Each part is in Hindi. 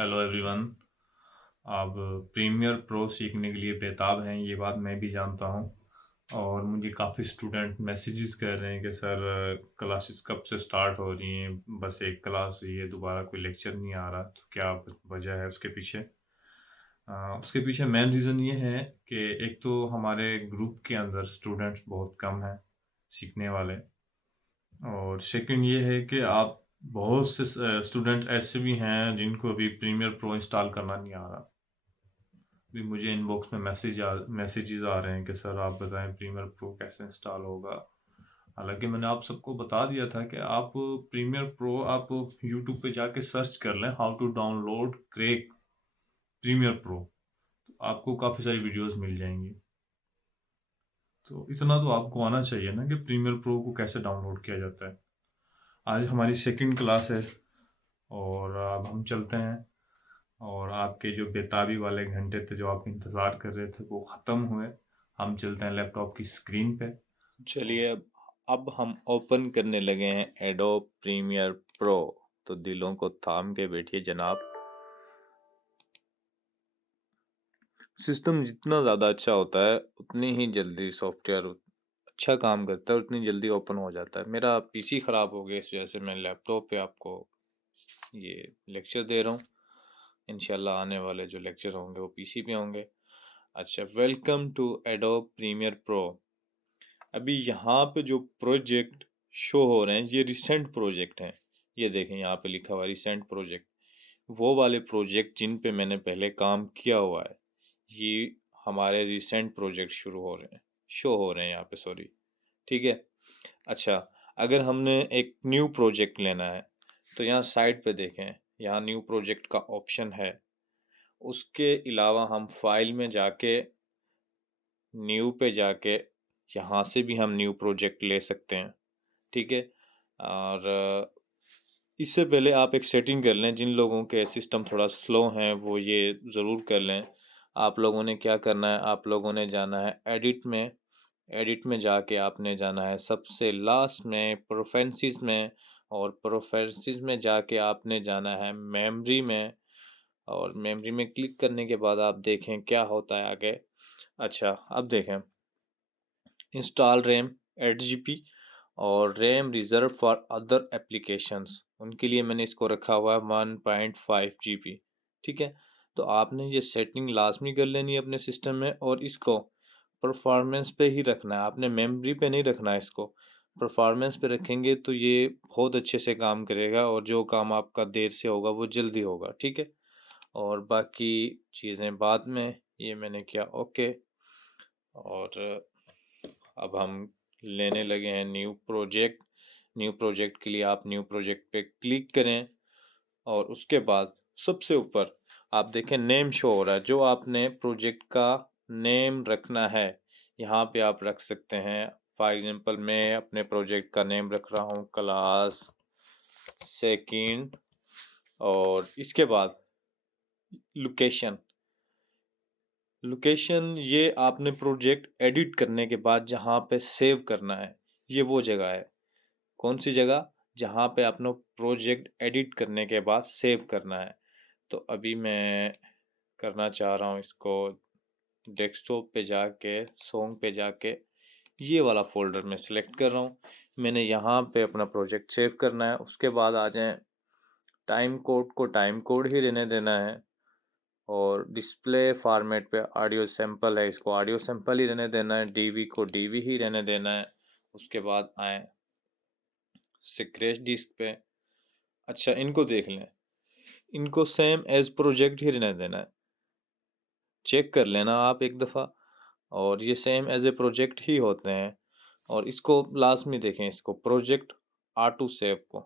Hello everyone. आप प्रीमियर प्रो सीखने के लिए बेताब हैं, ये बात मैं भी जानता हूँ। और मुझे काफ़ी स्टूडेंट मैसेजेस कर रहे हैं कि सर क्लासेस कब से स्टार्ट हो रही हैं, बस एक क्लास हुई है, दोबारा कोई लेक्चर नहीं आ रहा। तो क्या वजह है उसके पीछे? उसके पीछे मेन रीज़न ये है कि एक तो हमारे ग्रुप के अंदर स्टूडेंट्स बहुत कम हैं सीखने वाले। और सेकंड ये है कि आप बहुत से स्टूडेंट ऐसे भी हैं जिनको अभी प्रीमियर प्रो इंस्टॉल करना नहीं आ रहा। भी मुझे इनबॉक्स में मैसेजेस आ रहे हैं कि सर आप बताएं प्रीमियर प्रो कैसे इंस्टॉल होगा। हालांकि मैंने आप सबको बता दिया था कि आप प्रीमियर प्रो आप यूट्यूब पे जाके सर्च कर लें, how to download crack Premiere Pro. तो आपको काफ़ी सारी वीडियोस मिल जाएंगी। तो इतना तो आपको आना चाहिए ना कि प्रीमियर प्रो को कैसे डाउनलोड किया जाता है। आज हमारी सेकंड क्लास है और अब हम चलते हैं। और आपके जो बेताबी वाले घंटे थे जो आप इंतज़ार कर रहे थे वो ख़त्म हुए। हम चलते हैं लैपटॉप की स्क्रीन पे। चलिए अब हम ओपन करने लगे हैं एडोब प्रीमियर प्रो। तो दिलों को थाम के बैठिए जनाब। सिस्टम जितना ज़्यादा अच्छा होता है उतनी ही जल्दी सॉफ्टवेयर अच्छा काम करता है, उतनी जल्दी ओपन हो जाता है। मेरा पीसी ख़राब हो गया, इस वजह से मैं लैपटॉप पे आपको ये लेक्चर दे रहा हूँ। इंशाल्लाह आने वाले जो लेक्चर होंगे वो पीसी पे होंगे। अच्छा, welcome to Adobe Premiere Pro. अभी यहाँ पे जो प्रोजेक्ट शो हो रहे हैं ये रिसेंट प्रोजेक्ट हैं। ये देखें यहाँ पे लिखा हुआ रिसेंट प्रोजेक्ट। वो वाले प्रोजेक्ट जिन पे मैंने पहले काम किया हुआ है ये हमारे रिसेंट प्रोजेक्ट शुरू हो रहे हैं, शो हो रहे हैं यहाँ पे, सॉरी। ठीक है। अच्छा, अगर हमने एक न्यू प्रोजेक्ट लेना है तो यहाँ साइड पे देखें, यहाँ न्यू प्रोजेक्ट का ऑप्शन है। उसके अलावा हम फाइल में जाके न्यू पे जाके यहाँ से भी हम न्यू प्रोजेक्ट ले सकते हैं। ठीक है। और इससे पहले आप एक सेटिंग कर लें। जिन लोगों के सिस्टम थोड़ा स्लो हैं वो ये ज़रूर कर लें। आप लोगों ने क्या करना है, आप लोगों ने जाना है एडिट में। एडिट में जाके आपने जाना है सबसे लास्ट में प्रेफरेंसेस में। और प्रेफरेंसेस में जाके आपने जाना है मेमोरी में। और मेमोरी में क्लिक करने के बाद आप देखें क्या होता है आगे। अच्छा, अब देखें इंस्टॉल रैम 8 GB और RAM reserve for other applications, उनके लिए मैंने इसको रखा हुआ है 1.5 GB। ठीक है। तो आपने ये सेटिंग लाजमी कर लेनी है अपने सिस्टम में और इसको परफॉर्मेंस पे ही रखना है। आपने मेमोरी पे नहीं रखना है इसको। परफॉर्मेंस पे रखेंगे तो ये बहुत अच्छे से काम करेगा और जो काम आपका देर से होगा वो जल्दी होगा। ठीक है। और बाकी चीज़ें बाद में, ये मैंने किया ओके। और अब हम लेने लगे हैं न्यू प्रोजेक्ट। न्यू प्रोजेक्ट के लिए आप न्यू प्रोजेक्ट पे क्लिक करें और उसके बाद सबसे ऊपर आप देखें नेम शो हो रहा है। जो आपने प्रोजेक्ट का नेम रखना है यहाँ पे आप रख सकते हैं। फॉर एग्जांपल मैं अपने प्रोजेक्ट का नेम रख रहा हूँ क्लास सेकंड। और इसके बाद लोकेशन। लोकेशन ये आपने प्रोजेक्ट एडिट करने के बाद जहाँ पे सेव करना है, ये वो जगह है। कौन सी जगह? जहाँ पे आपने प्रोजेक्ट एडिट करने के बाद सेव करना है। तो अभी मैं करना चाह रहा हूँ इसको डेस्कटॉप पे जाके, सॉन्ग पे जाके ये वाला फ़ोल्डर मैं सिलेक्ट कर रहा हूँ। मैंने यहाँ पे अपना प्रोजेक्ट सेव करना है। उसके बाद आ जाएँ, टाइम कोड को टाइम कोड ही रहने देना है। और डिस्प्ले फॉर्मेट पे ऑडियो सैंपल है, इसको ऑडियो सैंपल ही रहने देना है। डीवी को डीवी ही रहने देना है। उसके बाद आए स्क्रैच डिस्क पे। अच्छा, इनको देख लें, इनको सेम एज प्रोजेक्ट ही रहने देना है। चेक कर लेना आप एक दफ़ा। और ये सेम एज ए प्रोजेक्ट ही होते हैं। और इसको लास्ट में देखें, इसको प्रोजेक्ट ऑटो सेव को,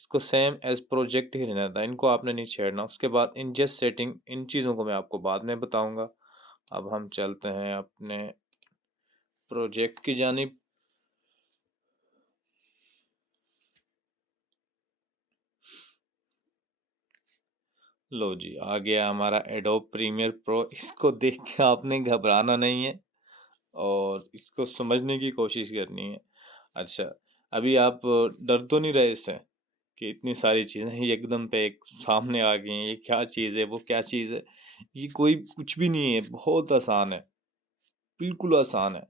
इसको सेम एज प्रोजेक्ट ही रहना था। इनको आपने नहीं छेड़ना। उसके बाद इन जस्ट सेटिंग, इन चीज़ों को मैं आपको बाद में बताऊंगा। अब हम चलते हैं अपने प्रोजेक्ट की जानिब। लो जी, आ गया हमारा एडोब प्रीमियर प्रो। इसको देख के आपने घबराना नहीं है और इसको समझने की कोशिश करनी है। अच्छा, अभी आप डर तो नहीं रहे इससे कि इतनी सारी चीज़ें ये एकदम पे एक सामने आ गई हैं, ये क्या चीज़ है, वो क्या चीज़ है, ये कोई कुछ भी नहीं है, बहुत आसान है, बिल्कुल आसान है।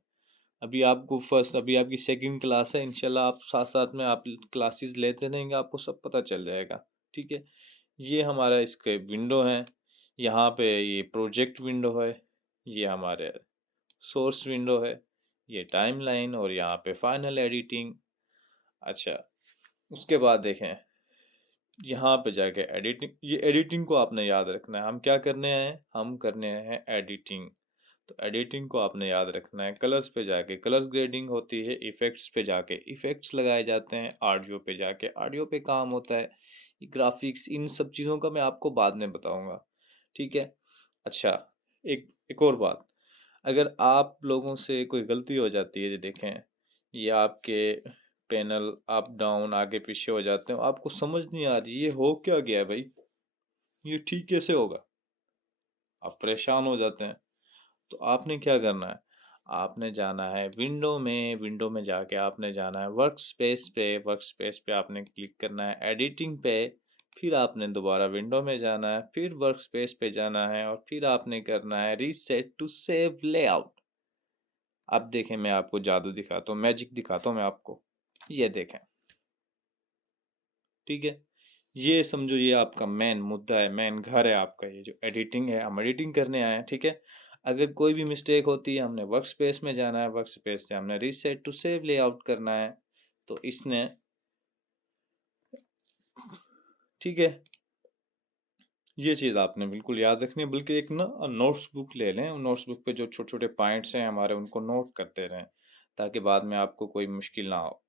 अभी आपकी सेकंड क्लास है, इंशाल्लाह आप साथ-साथ में आप क्लासेस लेते रहेंगे, आपको सब पता चल जाएगा, ठीक है? ये हमारा इसके विंडो है, यहाँ पे ये प्रोजेक्ट विंडो है, ये हमारे सोर्स विंडो है, ये टाइमलाइन और यहाँ पे फाइनल एडिटिंग। अच्छा, उसके बाद देखें, यहाँ पे जाके एडिटिंग, ये एडिटिंग को आपने याद रखना है। हम क्या करने हैं? हम करने हैं एडिटिंग। तो एडिटिंग को आपने याद रखना है। कलर्स पे जाके कलर्स ग्रेडिंग होती है, इफ़ेक्ट्स पे जाके इफ़ेक्ट्स लगाए जाते हैं, ऑडियो पे जाके ऑडियो पे काम होता है, ग्राफिक्स, इन सब चीज़ों का मैं आपको बाद में बताऊँगा, ठीक है? अच्छा, एक एक और बात, अगर आप लोगों से कोई गलती हो जाती है, ये देखें, ये आपके पैनल अप डाउन आगे पीछे हो जाते हैं, आपको समझ नहीं आ रही ये हो क्या गया भाई, ये ठीक कैसे होगा, आप परेशान हो जाते हैं। तो आपने क्या करना है, आपने जाना है विंडो में, विंडो में जाके आपने जाना है वर्क स्पेस पे, वर्क स्पेस पे आपने क्लिक करना है एडिटिंग पे, फिर आपने दोबारा विंडो में जाना है, फिर वर्क स्पेस पे जाना है और फिर आपने करना है रीसेट टू सेव लेआउट। अब देखें, मैं आपको जादू दिखाता हूँ, मैजिक दिखाता हूँ मैं आपको, ये देखें, ठीक है? ये समझो ये आपका मेन मुद्दा है, मेन घर है आपका, ये जो एडिटिंग है, हम एडिटिंग करने आए हैं, ठीक है? अगर कोई भी मिस्टेक होती है, हमने वर्क स्पेस में जाना है, वर्क स्पेस से हमने रीसेट टू सेव लेआउट करना है, तो इसने, ठीक है, ये चीज़ आपने बिल्कुल याद रखनी है, बल्कि एक ना नोट्स बुक ले लें, नोट्स बुक पे जो छोटे-छोटे पॉइंट्स हैं हमारे, उनको नोट करते रहें, ताकि बाद में आपको कोई मुश्किल ना हो।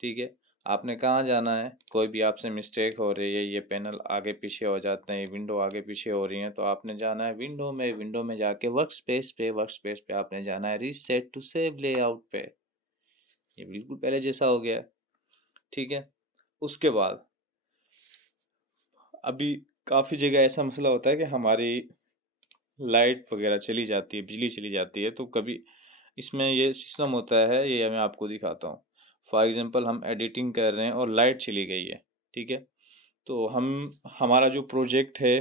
ठीक है? आपने कहाँ जाना है, कोई भी आपसे मिस्टेक हो रही है, ये पैनल आगे पीछे हो जाते हैं, ये विंडो आगे पीछे हो रही है, तो आपने जाना है विंडो में, विंडो में जाके वर्क स्पेस पे आपने जाना है रीसेट टू सेव लेआउट पे। ये बिल्कुल पहले जैसा हो गया है, ठीक है? उसके बाद अभी काफ़ी जगह ऐसा मसला होता है कि हमारी लाइट वगैरह चली जाती है, बिजली चली जाती है, तो कभी इसमें ये सिस्टम होता है, ये मैं आपको दिखाता हूँ। फॉर एग्ज़ाम्पल हम एडिटिंग कर रहे हैं और लाइट चली गई है, ठीक है? तो हम, हमारा जो प्रोजेक्ट है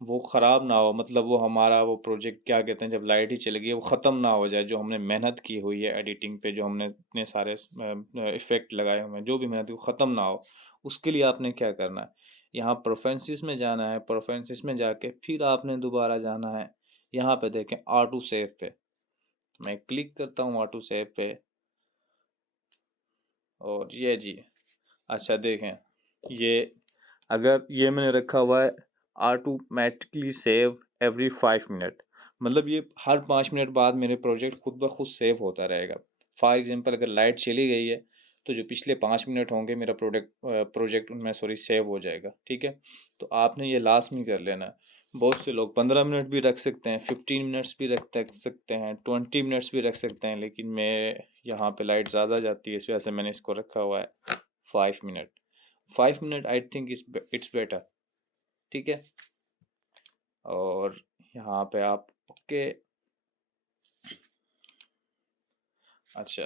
वो ख़राब ना हो, मतलब वो हमारा वो प्रोजेक्ट क्या कहते हैं, जब लाइट ही चली गई वो ख़त्म ना हो जाए, जो हमने मेहनत की हुई है एडिटिंग पे, जो हमने इतने सारे इफ़ेक्ट लगाए हुए हैं, जो भी मेहनत की, वो ख़त्म ना हो, उसके लिए आपने क्या करना है, यहाँ प्रेफ़रेंसेस में जाना है, प्रेफ़रेंसेस में जाके फिर आपने दोबारा जाना है, यहाँ पे देखें ऑटो सेव पे, मैं क्लिक करता हूँ ऑटो सेव पे, और ये जी, अच्छा देखें, ये अगर ये मैंने रखा हुआ है ऑटोमेटिकली सेव एवरी 5 मिनट, मतलब ये हर 5 मिनट बाद मेरे प्रोजेक्ट खुद ब खुद सेव होता रहेगा। फॉर एग्जांपल अगर लाइट चली गई है, तो जो पिछले 5 मिनट होंगे मेरा प्रोजेक्ट उनमें सॉरी सेव हो जाएगा, ठीक है? तो आपने ये लाजमी कर लेना है। बहुत से लोग 15 मिनट भी रख सकते हैं, 15 मिनट्स भी रख सकते हैं, 20 मिनट्स भी रख सकते हैं, लेकिन मैं यहाँ पे लाइट ज़्यादा जाती है, इस वजह से मैंने इसको रखा हुआ है 5 minute. 5 minute I think it's better, ठीक है? और यहाँ पे आप ओके। अच्छा,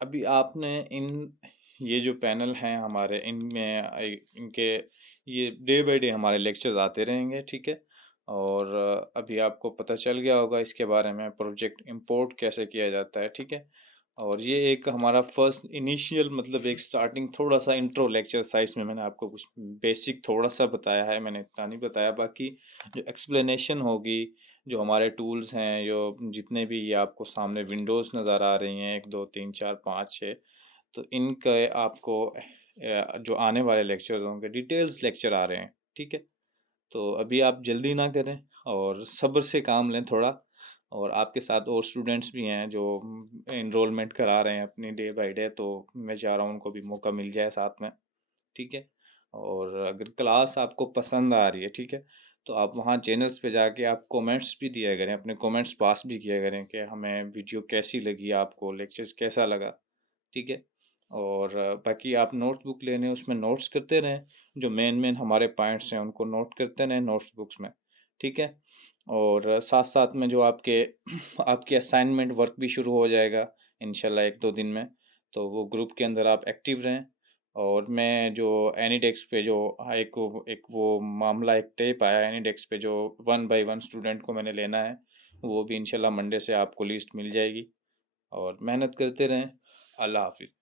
अभी आपने इन, ये जो पैनल हैं हमारे, इनमें इनके ये डे बाय डे हमारे लेक्चर्स आते रहेंगे, ठीक है? और अभी आपको पता चल गया होगा इसके बारे में, प्रोजेक्ट इंपोर्ट कैसे किया जाता है, ठीक है? और ये एक हमारा फर्स्ट इनिशियल, मतलब एक स्टार्टिंग थोड़ा सा इंट्रो लेक्चर था, इसमें मैंने आपको कुछ बेसिक थोड़ा सा बताया है, मैंने इतना नहीं बताया, बाकी जो एक्सप्लेनेशन होगी, जो हमारे टूल्स हैं, जो जितने भी ये आपको सामने विंडोज़ नज़र आ रही हैं, 1 2 3 4 5 6, तो इनके आपको जो आने वाले लेक्चर्स होंगे, डिटेल्स लेक्चर आ रहे हैं, ठीक है? तो अभी आप जल्दी ना करें और सब्र से काम लें थोड़ा, और आपके साथ और स्टूडेंट्स भी हैं जो एनरोलमेंट करा रहे हैं अपनी डे बाय डे, तो मैं चाह रहा हूँ उनको भी मौका मिल जाए साथ में, ठीक है? और अगर क्लास आपको पसंद आ रही है, ठीक है, तो आप वहाँ चैनल्स पे जाके आप कमेंट्स भी दिया करें, अपने कमेंट्स पास भी किया करें कि हमें वीडियो कैसी लगी, आपको लेक्चर्स कैसा लगा, ठीक है? और बाकी आप नोटबुक लेने उसमें नोट्स करते रहें, जो मेन मेन हमारे पॉइंट्स हैं उनको नोट करते रहें नोट्स बुक्स में, ठीक है? और साथ साथ में जो आपके आपके असाइनमेंट वर्क भी शुरू हो जाएगा इंशाल्लाह 1 2 दिन में, तो वो ग्रुप के अंदर आप एक्टिव रहें, और मैं जो एनीडेस्क पे जो एक वो मामला एक टेप आया एनीडेस्क पे जो 1 बाय 1 स्टूडेंट को मैंने लेना है, वो भी इंशाल्लाह मंडे से आपको लिस्ट मिल जाएगी और मेहनत करते रहें। अल्लाह हाफ़िज़।